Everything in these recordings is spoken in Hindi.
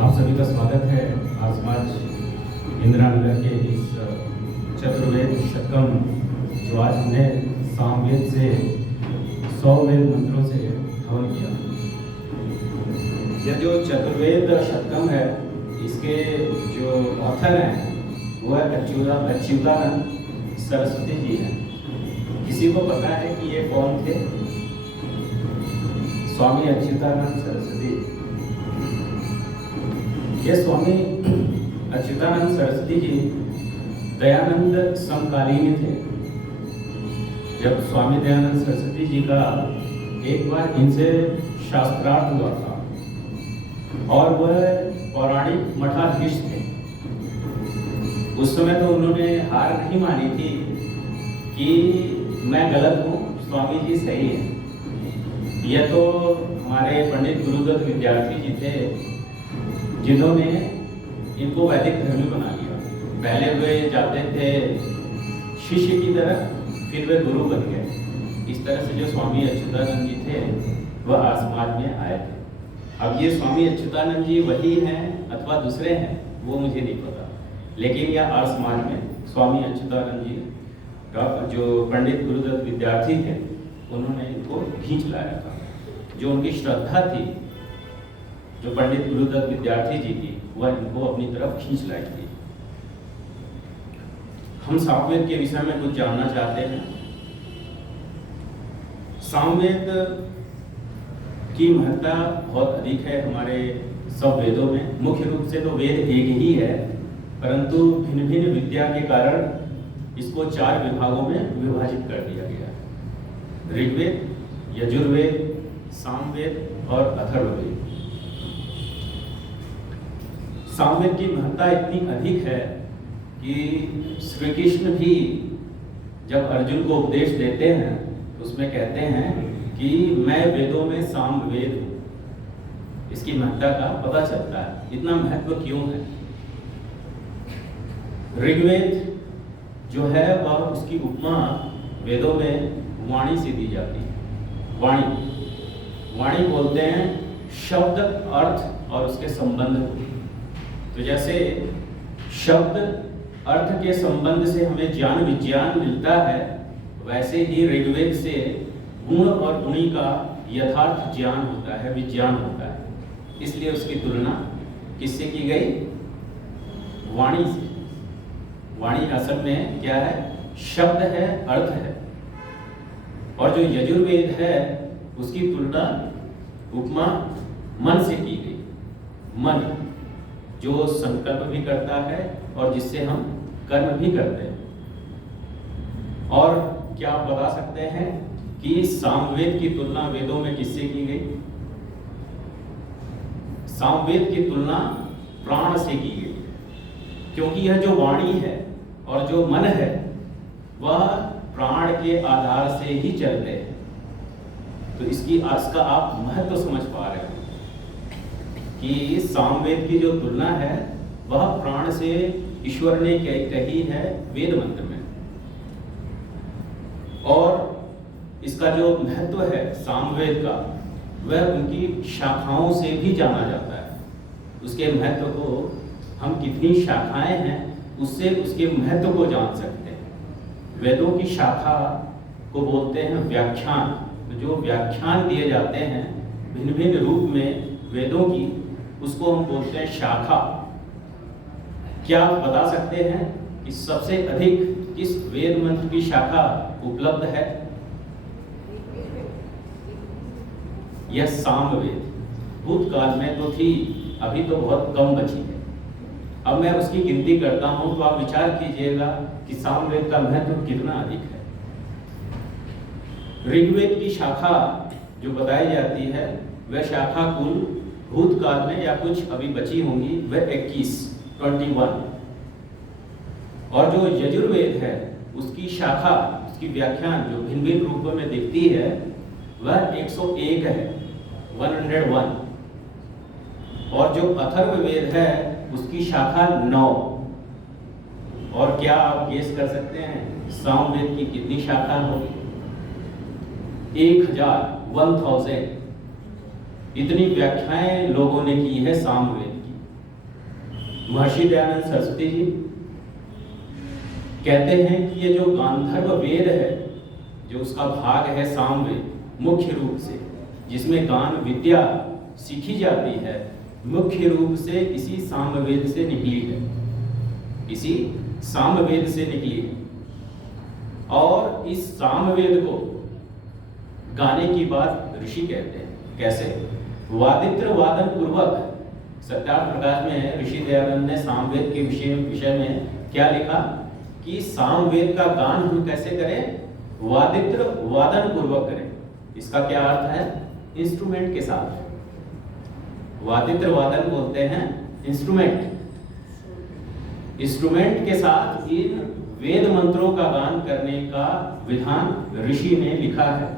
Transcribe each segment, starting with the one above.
आप सभी का स्वागत है आज समाज इंदिरा नगर के इस चतुर्वेद शतकम जो आज हमने सामवेद से 100 वेद मंत्रों से हवन किया। यह जो चतुर्वेद शतकम है इसके जो ऑथर हैं वो अच्युतानंद सरस्वती जी हैं। किसी को पता है कि ये कौन थे? स्वामी अच्युतानंद सरस्वती। ये स्वामी अच्युतानंद सरस्वती जी दयानंद समकालीन थे। जब स्वामी दयानंद सरस्वती जी का एक बार इनसे शास्त्रार्थ हुआ था और वह पौराणिक मठाधीश थे। उस समय तो उन्होंने हार नहीं मानी थी कि मैं गलत हूँ, स्वामी जी सही है। यह तो हमारे पंडित गुरुदत्त विद्यार्थी जी थे जिन्होंने इनको वैदिक धर्मी बना लिया। पहले वे जाते थे शिष्य की तरह, फिर वे गुरु बन गए। इस तरह से जो स्वामी अच्युतानंद जी थे वह आर्य समाज में आए थे। अब ये स्वामी अच्युतानंद जी वही हैं अथवा दूसरे हैं वो मुझे नहीं पता, लेकिन यह आर्य समाज में स्वामी अच्युतानंद जी का जो पंडित गुरुदत्त विद्यार्थी थे उन्होंने इनको खींच लाया था। जो उनकी श्रद्धा थी जो पंडित गुरुदत्त विद्यार्थी जी की, वह इनको अपनी तरफ खींच लाई थी। हम सामवेद के विषय में कुछ जानना चाहते हैं। सामवेद की महत्ता बहुत अधिक है हमारे सब वेदों में। मुख्य रूप से तो वेद एक ही है, परंतु भिन्न भिन्न विद्या के कारण इसको 4 विभागों में विभाजित कर दिया गया। ऋग्वेद, यजुर्वेद, सामवेद और अथर्ववेद। सामवेद की महत्ता इतनी अधिक है कि श्री कृष्ण भी जब अर्जुन को उपदेश देते हैं उसमें कहते हैं कि मैं वेदों में सामवेद हूँ। इसकी महत्ता का पता चलता है। इतना महत्व क्यों है? ऋग्वेद जो है वह उसकी उपमा वेदों में वाणी से दी जाती है। वाणी बोलते हैं शब्द, अर्थ और उसके संबंध को। तो जैसे शब्द अर्थ के संबंध से हमें ज्ञान विज्ञान मिलता है, वैसे ही ऋग्वेद से गुण और गुणी का यथार्थ ज्ञान होता है, विज्ञान होता है। इसलिए उसकी तुलना किससे की गई? वाणी से। वाणी असल में क्या है? शब्द है, अर्थ है। और जो यजुर्वेद है उसकी तुलना उपमा मन से की गई। मन जो संकल्प भी करता है और जिससे हम कर्म भी करते हैं। और क्या आप बता सकते हैं कि सामवेद की तुलना वेदों में किससे की गई? सामवेद की तुलना प्राण से की गई, क्योंकि यह जो वाणी है और जो मन है वह प्राण के आधार से ही चलते हैं। तो इसका आप महत्व समझ पा रहे हो कि सामवेद की जो तुलना है वह प्राण से ईश्वर ने कही है वेद मंत्र में। और इसका जो महत्व है सामवेद का, वह उनकी शाखाओं से भी जाना जाता है। उसके महत्व को हम कितनी शाखाएं हैं उससे उसके महत्व को जान सकते हैं। वेदों की शाखा को बोलते हैं व्याख्यान। तो जो व्याख्यान दिए जाते हैं भिन्न भिन्न रूप में वेदों की, उसको हम बोलते हैं शाखा। क्या आप बता सकते हैं कि सबसे अधिक किस वेद मंत्र की शाखा उपलब्ध है? यह सामवेद। भूतकाल में तो थी, अभी तो बहुत कम बची है। अब मैं उसकी गिनती करता हूं तो आप विचार कीजिएगा कि सामवेद का महत्व कितना अधिक है। ऋग्वेद की शाखा जो बताई जाती है वह शाखा कुल भूतकाल में या कुछ अभी बची होंगी वह 21। और जो यजुर्वेद है उसकी शाखा, उसकी व्याख्यान जो भिन्न भिन्न रूपों में दिखती है वह 101 है, 101। और जो अथर्ववेद है उसकी शाखा 9। और क्या आप गेस कर सकते हैं सामवेद की कितनी शाखा होगी? 1000 इतनी व्याख्याएं लोगों ने की है सामवेद की। महर्षि दयानंद सरस्वती जी कहते हैं कि ये जो गांधर्व वेद है, जो उसका भाग है सामवेद, मुख्य रूप से जिसमें गान विद्या सीखी जाती है, मुख्य रूप से इसी सामवेद से निकली है, इसी सामवेद से निकली है। और इस सामवेद को गाने की बात ऋषि कहते हैं। कैसे? वादित्र वादन पूर्वक। सत्यार्थ प्रकाश में ऋषि दयानंद ने सामवेद के विषय में क्या लिखा कि सामवेद का गान हम कैसे करें? वादित्र वादन पूर्वक करें। इसका क्या अर्थ है? इंस्ट्रूमेंट के साथ। वादित्र वादन बोलते हैं इंस्ट्रूमेंट, इंस्ट्रूमेंट के साथ इन वेद मंत्रों का गान करने का विधान ऋषि ने लिखा है।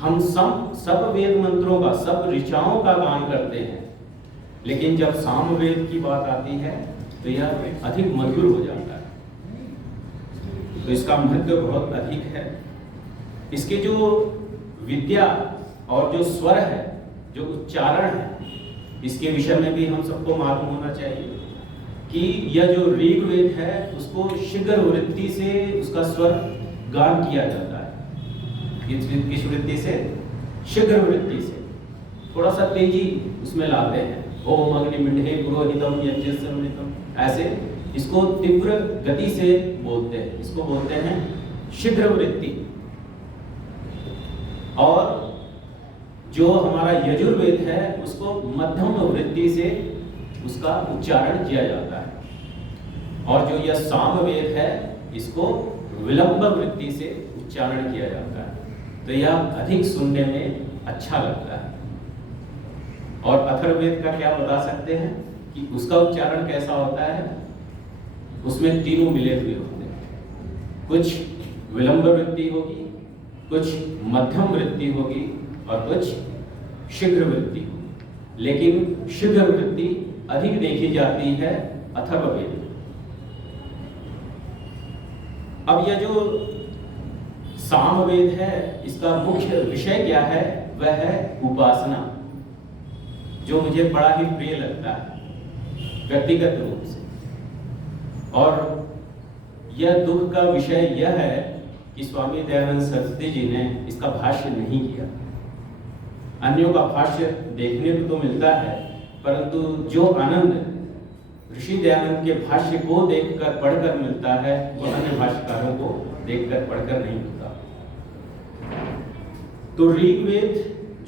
हम सब वेद मंत्रों का, सब ऋचाओं का गान करते हैं, लेकिन जब सामवेद की बात आती है तो यह अधिक मधुर हो जाता है। तो इसका महत्व बहुत अधिक है। इसके जो विद्या और जो स्वर है, जो उच्चारण है, इसके विषय में भी हम सबको मालूम होना चाहिए कि यह जो ऋग्वेद है उसको शीघ्र वृत्ति से उसका स्वर गान किया जाता है। किस वृत्ति से? शीघ्र वृत्ति से। थोड़ा सा तेजी उसमें लाते हैं। ओम अग्निमिंडे पुरोहितम यज्ञसमृतम, ऐसे इसको तीव्र गति से बोलते हैं। इसको बोलते हैं शीघ्र वृत्ति। और जो हमारा यजुर्वेद है उसको मध्यम वृत्ति से उसका उच्चारण किया जाता है। और जो यह सामवेद है इसको विलंब वृत्ति से उच्चारण किया जाता है। तो यह अधिक सुनने में अच्छा लगता है। और अथर्ववेद का क्या बता सकते हैं कि उसका उच्चारण कैसा होता है? उसमें तीनों मिले हुए होते हैं। कुछ विलंब वृत्ति होगी, कुछ मध्यम वृत्ति होगी और कुछ शीघ्र वृत्ति होगी। लेकिन शीघ्र वृत्ति अधिक देखी जाती है अथर्ववेद। अब यह जो सामवेद है इसका मुख्य विषय क्या है? वह है उपासना, जो मुझे बड़ा ही प्रिय लगता है व्यक्तिगत रूप से। और यह दुख का विषय यह है कि स्वामी दयानंद सरस्वती जी ने इसका भाष्य नहीं किया। अन्यों का भाष्य देखने को तो मिलता है, परंतु जो आनंद ऋषि दयानंद के भाष्य को देखकर पढ़कर मिलता है वह अन्य भाष्यकारों को देखकर पढ़कर नहीं मिलता। तो ऋग्वेद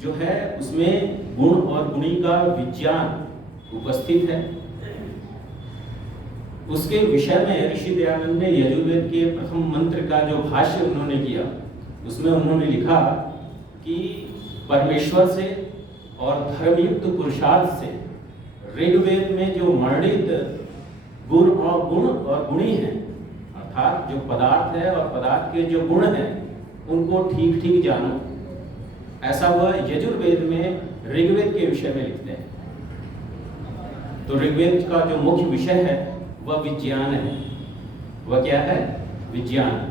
जो है उसमें गुण और गुणी का विज्ञान उपस्थित है। उसके विषय में ऋषि दयानंद ने यजुर्वेद के प्रथम मंत्र का जो भाष्य उन्होंने किया उसमें उन्होंने लिखा कि परमेश्वर से और धर्मयुक्त पुरुषार्थ से ऋग्वेद में जो वर्णित गुण और गुणी हैं, अर्थात जो पदार्थ है और पदार्थ के जो गुण हैं उनको ठीक ठीक जानो। ऐसा वह यजुर्वेद में ऋग्वेद के विषय में लिखते हैं। तो ऋग्वेद का जो मुख्य विषय है वह विज्ञान है। वह क्या है? विज्ञान।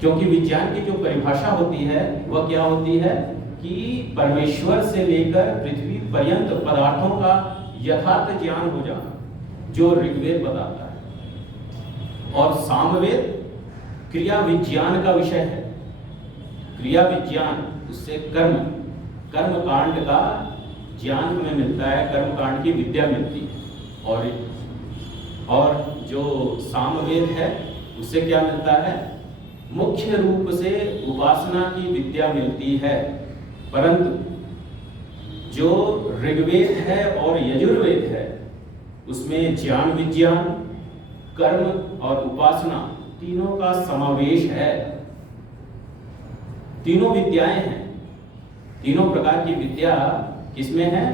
क्योंकि विज्ञान की जो परिभाषा होती है वह क्या होती है कि परमेश्वर से लेकर पृथ्वी पर्यंत पदार्थों का यथार्थ ज्ञान हो जाना, जो ऋग्वेद बताता है। और सामवेद क्रिया विज्ञान का विषय है। क्रिया विज्ञान, उससे कर्म कांड का ज्ञान हमें मिलता है, कर्म कांड की विद्या मिलती है। और जो सामवेद है उससे क्या मिलता है? मुख्य रूप से उपासना की विद्या मिलती है। परंतु जो ऋग्वेद है और यजुर्वेद है उसमें ज्ञान विज्ञान, कर्म और उपासना तीनों का समावेश है। तीनों विद्याएं हैं। तीनों प्रकार की विद्या किसमें है?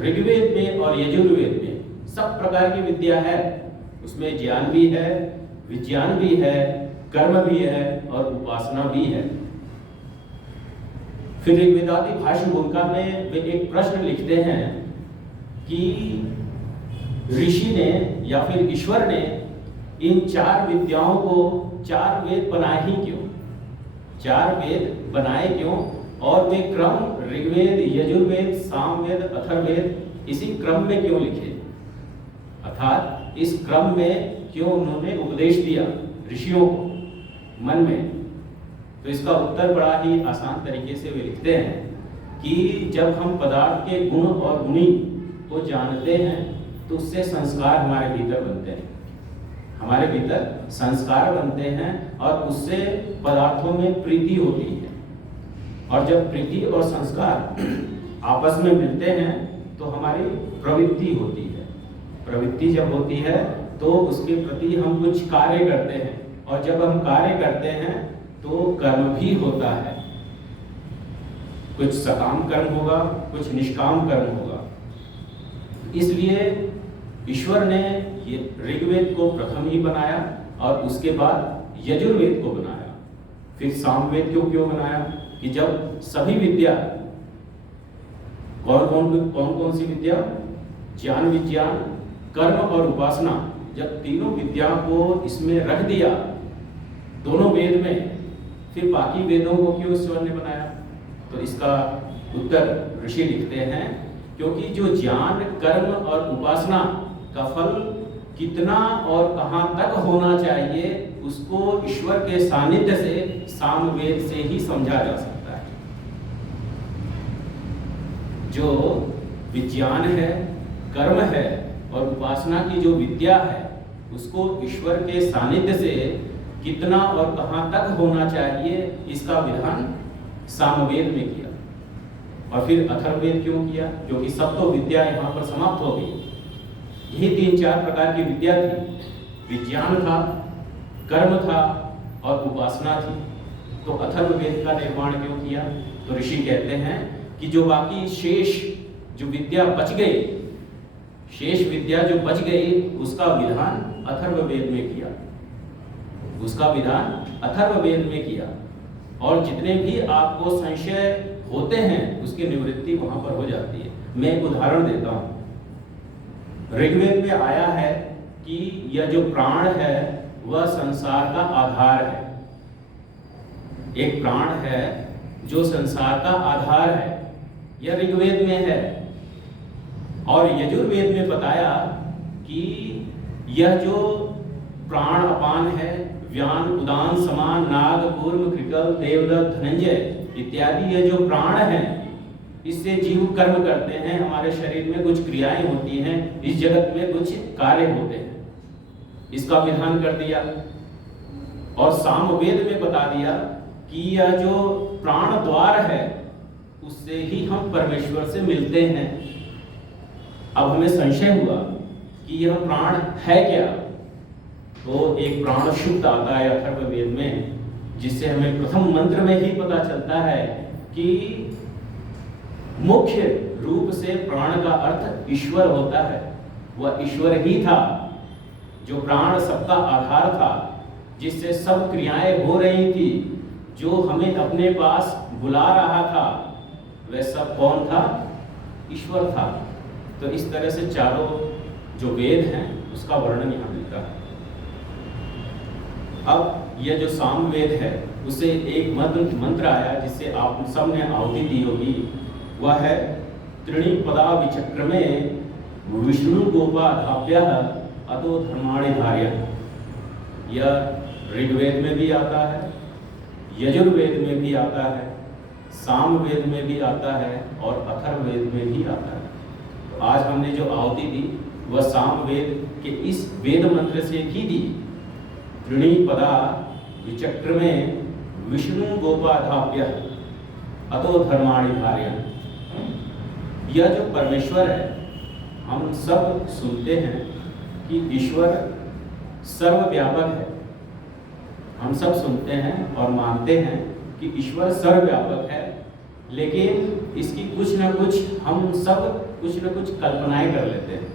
ऋग्वेद में और यजुर्वेद में सब प्रकार की विद्या है। उसमें ज्ञान भी है, विज्ञान भी है, कर्म भी है और उपासना भी है। फिर ऋग्वेदादि भाष्य भूमिका में वे एक प्रश्न लिखते हैं कि ऋषि ने या फिर ईश्वर ने इन चार विद्याओं को चार वेद बनाए ही क्यों? चार वेद बनाए क्यों? और वे क्रम ऋग्वेद, यजुर्वेद, सामवेद, अथर्ववेद इसी क्रम में क्यों लिखे? अर्थात इस क्रम में क्यों उन्होंने उपदेश दिया ऋषियों को मन में। तो इसका उत्तर बड़ा ही आसान तरीके से वे लिखते हैं कि जब हम पदार्थ के गुण और गुणी को जानते हैं तो उससे संस्कार हमारे भीतर बनते हैं, हमारे भीतर संस्कार बनते हैं और उससे पदार्थों में प्रीति होती है। और जब प्रीति और संस्कार आपस में मिलते हैं तो हमारी प्रवृत्ति होती है। प्रवृत्ति जब होती है तो उसके प्रति हम कुछ कार्य करते हैं, और जब हम कार्य करते हैं तो कर्म भी होता है। कुछ सकाम कर्म होगा, कुछ निष्काम कर्म होगा। इसलिए ईश्वर ने ये ऋग्वेद को प्रथम ही बनाया और उसके बाद यजुर्वेद को बनाया। फिर सामवेद क्यों बनाया कि जब सभी विद्या, कौन कौन सी विद्या, ज्ञान विज्ञान कर्म और उपासना, जब तीनों विद्या को इसमें रख दिया दोनों वेद में, फिर बाकी वेदों को क्यों ईश्वर ने बनाया? तो इसका उत्तर ऋषि लिखते हैं क्योंकि जो ज्ञान कर्म और उपासना का फल कितना और कहाँ तक होना चाहिए उसको ईश्वर के सानिध्य से सामवेद से ही समझा जा सकता है। जो विज्ञान है, कर्म है और उपासना की जो विद्या है उसको ईश्वर के सानिध्य से कितना और कहाँ तक होना चाहिए इसका विधान सामवेद में किया। और फिर अथर्ववेद क्यों किया? क्योंकि सब तो विद्या यहाँ पर समाप्त हो गई। यही 3-4 प्रकार की विद्या थी, विज्ञान था, कर्म था और उपासना थी। तो अथर्ववेद का निर्माण क्यों किया? तो ऋषि कहते हैं कि जो बाकी शेष जो विद्या बच गई, शेष विद्या जो बच गई उसका विधान अथर्ववेद में किया, उसका विधान अथर्ववेद में किया। और जितने भी आपको संशय होते हैं उसकी निवृत्ति वहां पर हो जाती है। मैं एक उदाहरण देता हूं। ऋग्वेद में आया है कि यह जो प्राण है वह संसार का आधार है। एक प्राण है जो संसार का आधार है, यह ऋग्वेद में है। और यजुर्वेद में बताया कि यह जो प्राण अपान है, व्यान उदान समान नाग कूर्म कृकल देवदत्त धनंजय इत्यादि ये जो प्राण हैं इससे जीव कर्म करते हैं, हमारे शरीर में कुछ क्रियाएं होती हैं, इस जगत में कुछ कार्य होते हैं, इसका विधान कर दिया। और सामवेद में बता दिया कि यह जो प्राण द्वार है उससे ही हम परमेश्वर से मिलते हैं। अब हमें संशय हुआ कि यह प्राण है क्या? तो एक प्राण शुद्ध आता है अथर्ववेद में, जिससे हमें प्रथम मंत्र में ही पता चलता है कि मुख्य रूप से प्राण का अर्थ ईश्वर होता है। वह ईश्वर ही था जो प्राण सबका आधार था, जिससे सब क्रियाएं हो रही थी, जो हमें अपने पास बुला रहा था, वह सब कौन था? ईश्वर था। तो इस तरह से चारों जो वेद हैं उसका वर्णन यहाँ मिलता है। अब यह जो सामवेद है उसे एक मंत्र आया जिससे आप सबने आहुति दी होगी, वह है त्रिणी पदा विचक्र में विष्णु गोपाधाप्य अतो धर्माणि धार्य। यह ऋग्वेद में भी आता है, यजुर्वेद में भी आता है, सामवेद में भी आता है और अथर्ववेद में भी आता है। तो आज हमने जो आहुति दी वह सामवेद के इस वेद मंत्र से भी दी। त्रिणी पदा विचक्र में विष्णु गोपाधाप्य अतो धर्माणि धार्य। यह जो परमेश्वर है, हम सब सुनते हैं कि ईश्वर सर्वव्यापक है। हम सब सुनते हैं और मानते हैं कि ईश्वर सर्वव्यापक है, लेकिन इसकी कुछ न कुछ हम सब कुछ न कुछ कल्पनाएं कर लेते हैं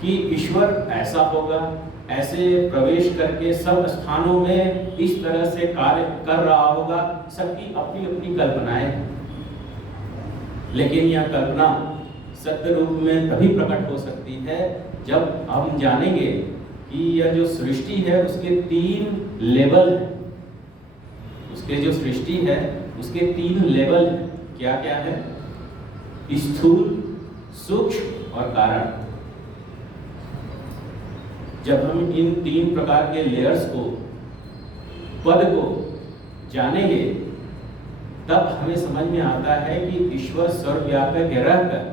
कि ईश्वर ऐसा होगा, ऐसे प्रवेश करके सब स्थानों में इस तरह से कार्य कर रहा होगा। सबकी अपनी अपनी कल्पनाएं हैं, लेकिन यह कल्पना सत्य रूप में तभी प्रकट हो सकती है जब हम जानेंगे कि यह जो सृष्टि है उसके 3 लेवल हैं। उसके जो सृष्टि है उसके 3 लेवल हैं। क्या क्या है? स्थूल, सूक्ष्म और कारण। जब हम इन 3 प्रकार के लेयर्स को, पद को जानेंगे, तब हमें समझ में आता है कि ईश्वर सर्वव्यापक रहकर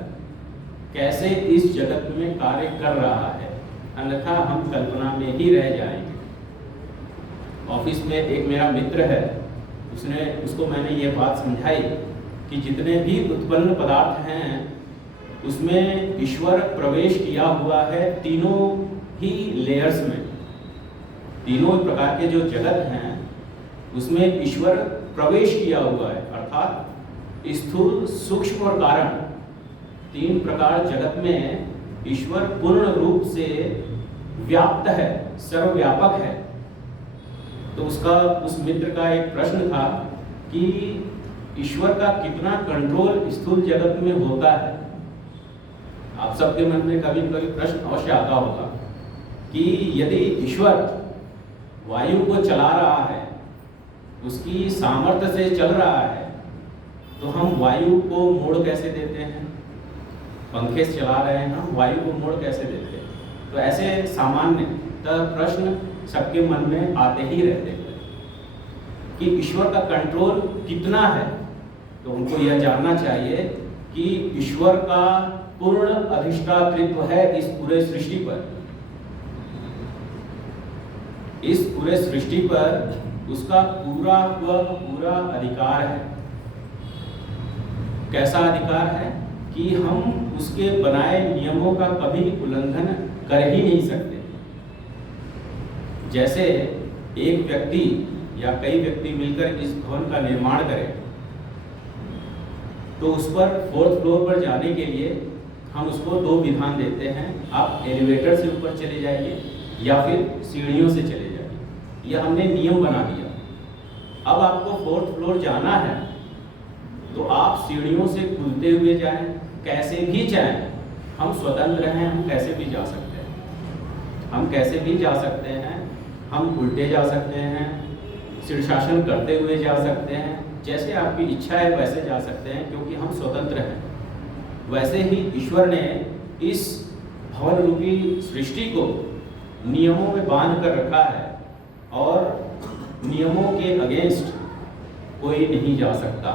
कैसे इस जगत में कार्य कर रहा है, अन्यथा हम कल्पना में ही रह जाएंगे। ऑफिस में एक मेरा मित्र है, उसको मैंने ये बात समझाई कि जितने भी उत्पन्न पदार्थ हैं उसमें ईश्वर प्रवेश किया हुआ है तीनों ही लेयर्स में। तीनों प्रकार के जो जगत हैं उसमें ईश्वर प्रवेश किया हुआ है, अर्थात स्थूल, सूक्ष्म और कारण, 3 प्रकार जगत में ईश्वर पूर्ण रूप से व्याप्त है, सर्वव्यापक है। तो उस मित्र का एक प्रश्न था कि ईश्वर का कितना कंट्रोल स्थूल जगत में होता है। आप सबके मन में कभी कभी प्रश्न अवश्य आता होगा कि यदि ईश्वर वायु को चला रहा है, उसकी सामर्थ्य से चल रहा है, तो हम वायु को मोड़ कैसे देते हैं? पंखे से चला रहे हैं, हम वायु को मोड़ कैसे देते हैं? तो ऐसे सामान्य प्रश्न सबके मन में आते ही रहते हैं कि ईश्वर का कंट्रोल कितना है। तो उनको यह जानना चाहिए कि ईश्वर का पूर्ण अधिष्ठातृत्व है इस पूरे सृष्टि पर। इस पूरे सृष्टि पर उसका पूरा अधिकार है। कैसा अधिकार है कि हम उसके बनाए नियमों का कभी उल्लंघन कर ही नहीं सकते। जैसे एक व्यक्ति या कई व्यक्ति मिलकर इस भवन का निर्माण करें, तो उस पर 4th फ्लोर पर जाने के लिए हम उसको 2 विधान देते हैं, आप एलिवेटर से ऊपर चले जाइए या फिर सीढ़ियों से चले जाइए। यह हमने नियम बना दिया। अब आपको 4th फ्लोर जाना है तो आप सीढ़ियों से कूदते हुए जाएं, कैसे भी जाएं, हम स्वतंत्र हैं, हम कैसे भी जा सकते हैं। हम कैसे भी जा सकते हैं, हम उल्टे जा सकते हैं, शीर्षासन करते हुए जा सकते हैं, जैसे आपकी इच्छा है वैसे जा सकते हैं, क्योंकि हम स्वतंत्र हैं। वैसे ही ईश्वर ने इस भवन रूपी सृष्टि को नियमों में बांध कर रखा है और नियमों के अगेंस्ट कोई नहीं जा सकता,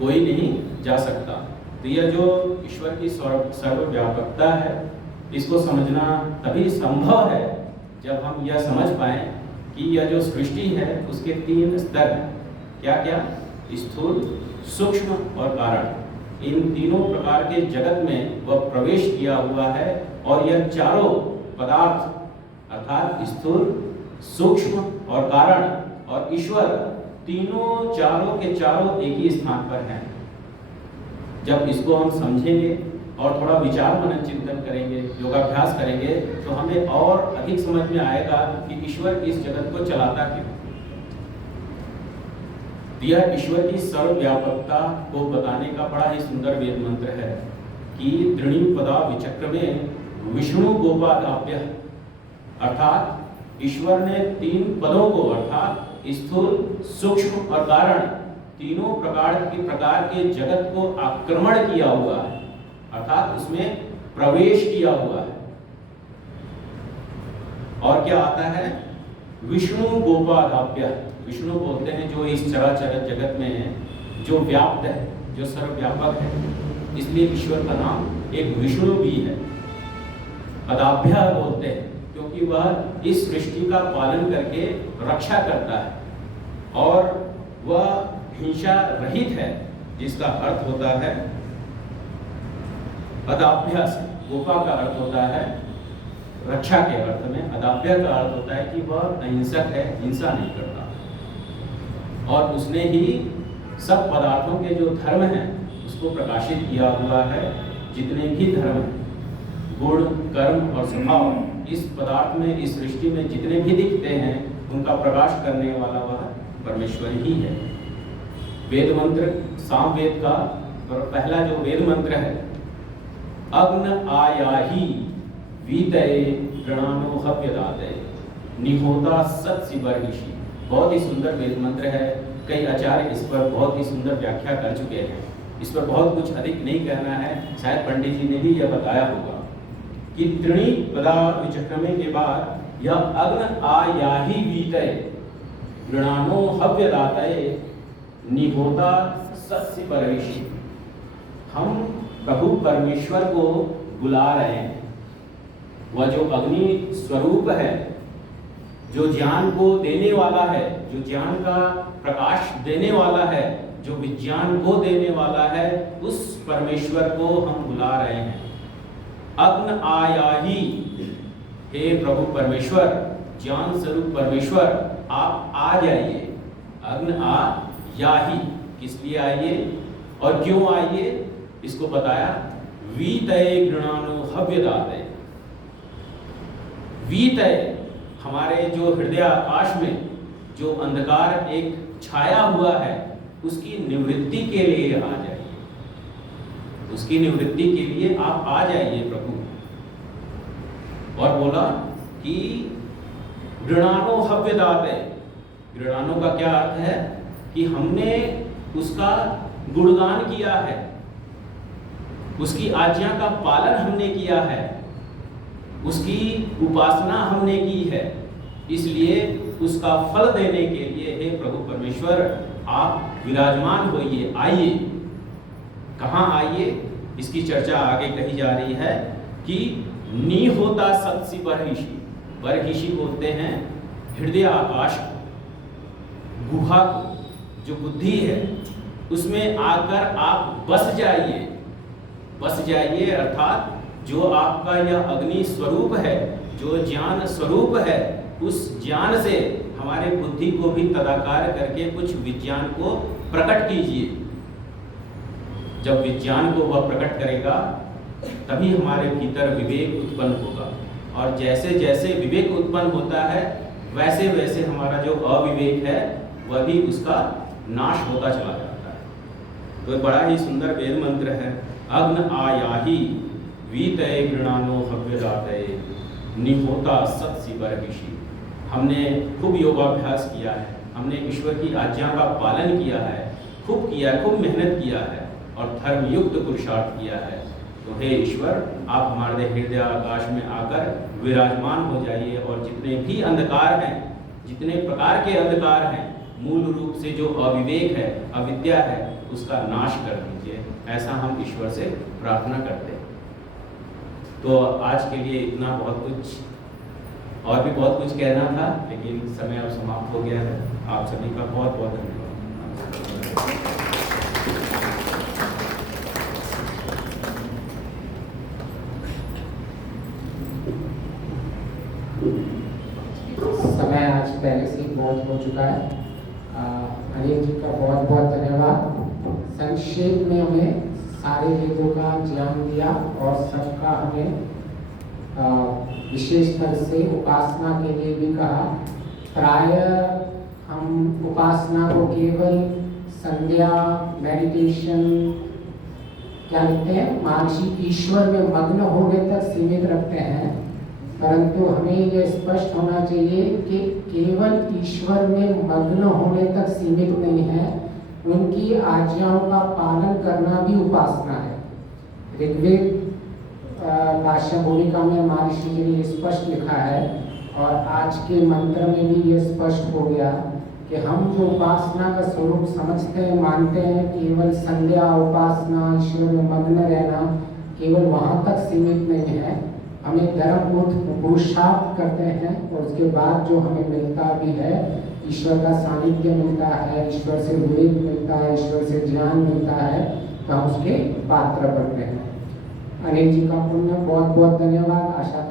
कोई नहीं जा सकता। तो यह जो ईश्वर की सर्वव्यापकता है, इसको समझना तभी संभव है जब हम यह समझ पाएं कि यह जो सृष्टि है उसके 3 स्तर हैं। क्या क्या? स्थूल, सूक्ष्म और कारण। इन तीनों प्रकार के जगत में वह प्रवेश किया हुआ है और यह चारों पदार्थ अर्थात स्थूल, सूक्ष्म और कारण और ईश्वर तीनों चारों के चारों एक ही स्थान पर हैं। जब इसको हम समझेंगे और थोड़ा विचार मनन चिंतन करेंगे, योगाभ्यास करेंगे, तो हमें और अधिक समझ में आएगा कि ईश्वर इस जगत को चलाता क्यों। यह ईश्वर की सर्वव्यापकता को बताने का बड़ा ही सुंदर वेद मंत्र है कि दृढ़ी पदा विचक्र में विष्णु गोपादाप्य, अर्थात ईश्वर ने 3 पदों को अर्थात स्थूल, सूक्ष्म और कारण तीनों प्रकार के जगत को आक्रमण किया हुआ है, अर्थात उसमें प्रवेश किया हुआ है। और क्या आता है? विष्णु गोपादाप्य। विष्णु बोलते हैं जो इस चराचर जगत में है, जो व्याप्त है, जो सर्वव्यापक है, इसलिए ईश्वर का नाम एक विष्णु भी है। पदाभ्य बोलते हैं क्योंकि वह इस सृष्टि का पालन करके रक्षा करता है और वह हिंसा रहित है, जिसका अर्थ होता है अदाभ्य से। गोपा का अर्थ होता है रक्षा के अर्थ में, अदाभ्य का अर्थ होता है कि वह अहिंसक है, हिंसा नहीं करता। और उसने ही सब पदार्थों के जो धर्म हैं उसको प्रकाशित किया हुआ है। जितने भी धर्म हैं, गुण, कर्म और स्वभाव, इस पदार्थ में, इस सृष्टि में जितने भी दिखते हैं, उनका प्रकाश करने वाला वह परमेश्वर ही है। वेद मंत्र, सामवेद का पहला जो वेद मंत्र है, अग्न आयाही वीतये प्रणानो हव्यदाते निहोता सत्सिवर्हिषि। बहुत ही सुंदर वेद मंत्र है। कई आचार्य इस पर बहुत ही सुंदर व्याख्या कर चुके हैं। इस पर बहुत कुछ अधिक नहीं कहना है, शायद पंडित जी ने भी यह बताया होगा कि त्रिणी पदा विचक्रमे के बाद यह अग्न आयाही वीतय गृणानो हव्य दातय निहोता सत्स्य परमेशी। हम प्रभु परमेश्वर को बुला रहे हैं। वह जो अग्नि स्वरूप है, जो ज्ञान को देने वाला है, जो ज्ञान का प्रकाश देने वाला है, जो विज्ञान को देने वाला है, उस परमेश्वर को हम बुला रहे हैं। अग्न आयाही, हे प्रभु परमेश्वर, ज्ञान स्वरूप परमेश्वर, आप आ जाइए। अग्न आयाही, किस लिए आइए और क्यों आइए, इसको बताया। वीतय गृणानो हव्य दातय। वीतय, हमारे जो हृदय आकाश में जो अंधकार एक छाया हुआ है, उसकी निवृत्ति के लिए आ जाइए। उसकी निवृत्ति के लिए आप आ जाइए प्रभु। और बोला कि गृणानो हव्य दातय। गृणानो का क्या अर्थ है कि हमने उसका गुणगान किया है, उसकी आज्ञा का पालन हमने किया है, उसकी उपासना हमने की है, इसलिए उसका फल देने के लिए हे प्रभु परमेश्वर आप विराजमान होइए, आइए। कहाँ आइए, इसकी चर्चा आगे कही जा रही है कि निहोता सत्स्य बर्हिषि। बर्हिषि बोलते हैं हृदय आकाश, गुहा को, जो बुद्धि है, उसमें आकर आप बस जाइए। बस जाइए अर्थात जो आपका यह अग्नि स्वरूप है, जो ज्ञान स्वरूप है, उस ज्ञान से हमारे बुद्धि को भी तदाकार करके कुछ विज्ञान को प्रकट कीजिए। जब विज्ञान को वह प्रकट करेगा तभी हमारे भीतर विवेक उत्पन्न होगा, और जैसे जैसे विवेक उत्पन्न होता है वैसे वैसे हमारा जो अविवेक है वह भी उसका नाश होता चला जाता है। तो बड़ा ही सुंदर वेद मंत्र है। अग्न आयाही वीतय गृणानो हव्य दातय निहोता सत्स्य बर्हिषि। हमने खूब योगाभ्यास किया है, हमने ईश्वर की आज्ञा का पालन किया है, खूब किया है, खूब मेहनत किया है और धर्मयुक्त पुरुषार्थ किया है। तो हे ईश्वर, आप हमारे हृदय आकाश में आकर विराजमान हो जाइए और जितने भी अंधकार हैं, जितने प्रकार के अंधकार हैं, मूल रूप से जो अविवेक है, अविद्या है, उसका नाश कर दीजिए। ऐसा हम ईश्वर से प्रार्थना करते हैं। तो आज के लिए इतना, बहुत कुछ और भी बहुत कुछ कहना था, लेकिन समय अब समाप्त हो गया है। आप सभी का बहुत बहुत धन्यवाद। समय आज पहले से ही बहुत हो चुका है। अनिल जी का बहुत बहुत धन्यवाद। संक्षेप में हमें सारे वेदों का ज्ञान दिया और सबका हमें विशेष तरह से उपासना के लिए भी कहा। प्राय हम उपासना को केवल संध्या, मेडिटेशन, क्या लिखते हैं, मानसिक ईश्वर में मग्न होने तक सीमित रखते हैं, परंतु हमें यह स्पष्ट होना चाहिए कि केवल ईश्वर में मग्न होने तक सीमित नहीं है, उनकी आज्ञाओं का पालन करना भी उपासना है। ऋग्वेद भाष्य भूमिका में महर्षि जी ने स्पष्ट लिखा है और आज के मंत्र में भी ये स्पष्ट हो गया कि हम जो उपासना का स्वरूप समझते हैं, मानते हैं, केवल संध्या, उपासना, ईश्वर में मग्न रहना केवल वहाँ तक सीमित नहीं है। हमें धर्म पुरुषार्थ करते हैं और उसके बाद जो हमें मिलता भी है, ईश्वर का सानिध्य मिलता है, ईश्वर से विवेक मिलता है, ईश्वर से ज्ञान मिलता है, तो हम उसके पात्र बनते हैं। अनिल जी का पुण्य बहुत बहुत धन्यवाद। आशा